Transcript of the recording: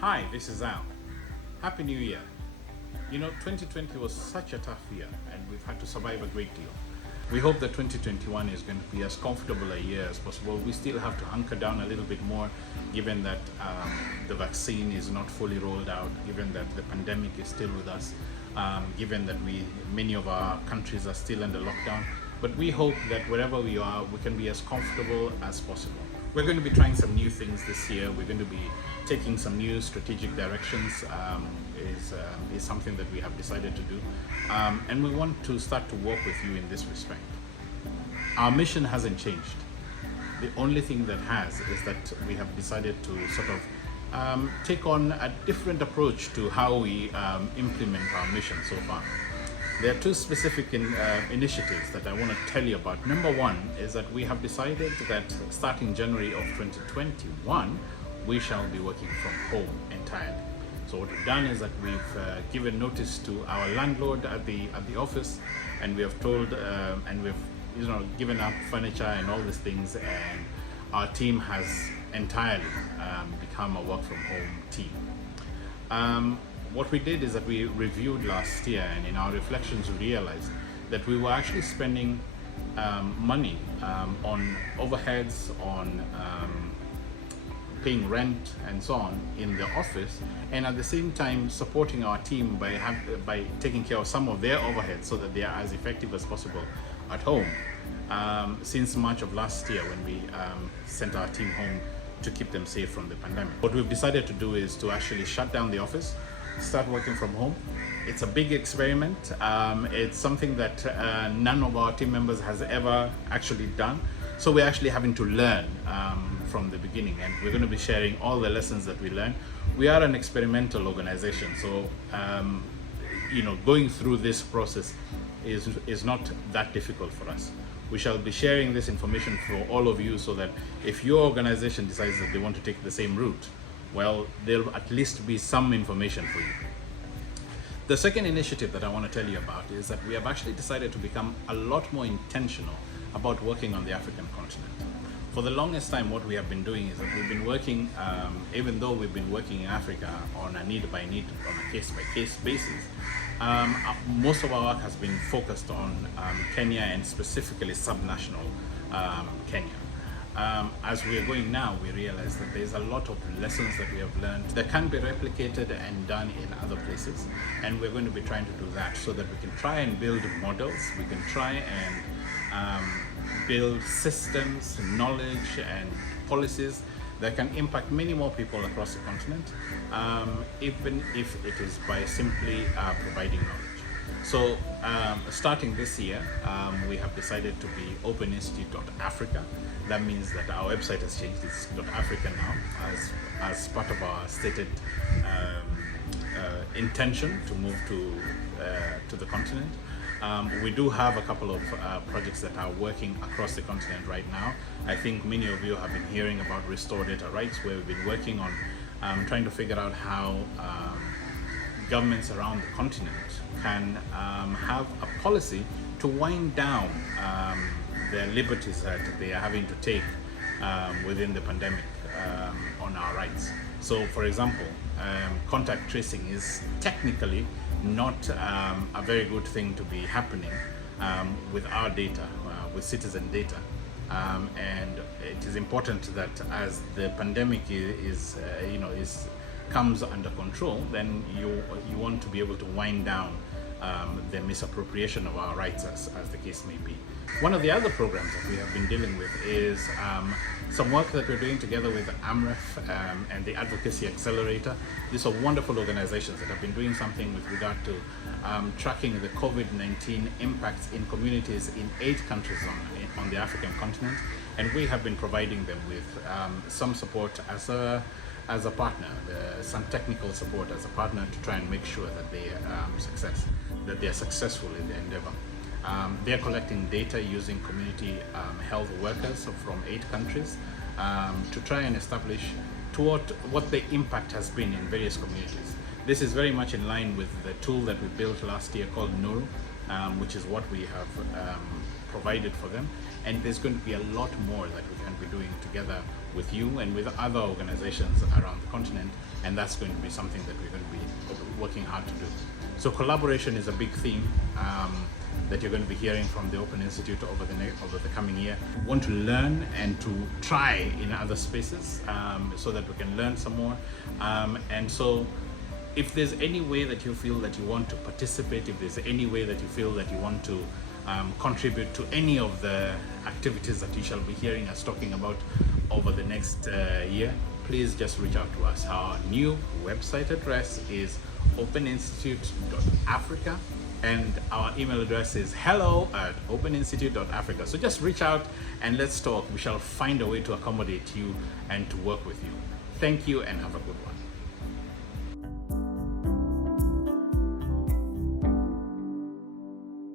Hi, this is Al. Happy New Year. 2020 was such a tough year and we've had to survive a great deal. We hope that 2021 is going to be as comfortable a year as possible. We still have to hunker down a little bit more given that the vaccine is not fully rolled out, given that the pandemic is still with us, given that many of our countries are still under lockdown. But we hope that wherever we are, we can be as comfortable as possible. We're going to be trying some new things this year. We're going to be taking some new strategic directions, is something that we have decided to do. And we want to start to work with you in this respect. Our mission hasn't changed. The only thing that has is that we have decided to sort of take on a different approach to how we implement our mission so far. There are two specific initiatives that I want to tell you about. Number one is that we have decided that starting January of 2021, we shall be working from home entirely. So what we've done is that we've given notice to our landlord at the office, and we have told and we've given up furniture and all these things, and our team has entirely become a work from home team. What we did is that we reviewed last year, and in our reflections we realized that we were actually spending money on overheads, on paying rent and so on in the office, and at the same time supporting our team by taking care of some of their overheads so that they are as effective as possible at home. Since March of last year, when we sent our team home to keep them safe from the pandemic. What we've decided to do is to actually shut down the office, start working from home. It's a big experiment. It's something that none of our team members has ever actually done. So we're actually having to learn from the beginning, and we're going to be sharing all the lessons that we learned. We are an experimental organization, so going through this process is not that difficult for us. We shall be sharing this information for all of you so that if your organization decides that they want to take the same route, well, there'll at least be some information for you. The second initiative that I want to tell you about is that we have actually decided to become a lot more intentional about working on the African continent. For the longest time, what we have been doing is that we've been working, even though we've been working in Africa on a need-by-need, on a case-by-case basis, most of our work has been focused on Kenya, and specifically subnational Kenya. As we are going now, we realize that there's a lot of lessons that we have learned that can be replicated and done in other places, and we're going to be trying to do that so that we can try and build models, we can try and build systems, knowledge and policies that can impact many more people across the continent, even if it is by simply providing knowledge. So starting this year, we have decided to be Open Institute.Africa. That means that our website has changed. It's .Africa now, as part of our stated intention to move to the continent. We do have a couple of projects that are working across the continent right now. I think many of you have been hearing about Restore Data Rights, where we've been working on trying to figure out how governments around the continent can have a policy to wind down the liberties that they are having to take within the pandemic on our rights. So, for example, contact tracing is technically not a very good thing to be happening with our data, with citizen data. And it is important that as the pandemic comes under control, then you want to be able to wind down the misappropriation of our rights, as the case may be. One of the other programs that we have been dealing with is some work that we're doing together with AMREF and the Advocacy Accelerator. These are wonderful organizations that have been doing something with regard to tracking the COVID-19 impacts in communities in 8 countries on the African continent, and we have been providing them with some support as a partner, some technical support as a partner to try and make sure that they are successful in their endeavor. They are collecting data using community health workers from 8 countries to try and establish what the impact has been in various communities. This is very much in line with the tool that we built last year called Nuru, which is what we have provided for them, and there's going to be a lot more that we can be doing together with you and with other organizations around the continent, and that's going to be something that we're going to be working hard to do. So collaboration is a big theme that you're going to be hearing from the Open Institute over the coming year. We want to learn and to try in other spaces so that we can learn some more. And so if there's any way that you feel that you want to participate, if there's any way that you feel that you want to contribute to any of the activities that you shall be hearing us talking about over the next year, please just reach out to us. Our new website address is openinstitute.africa, and our email address is hello@openinstitute.africa. So just reach out and let's talk. We shall find a way to accommodate you and to work with you. Thank you and have a good one.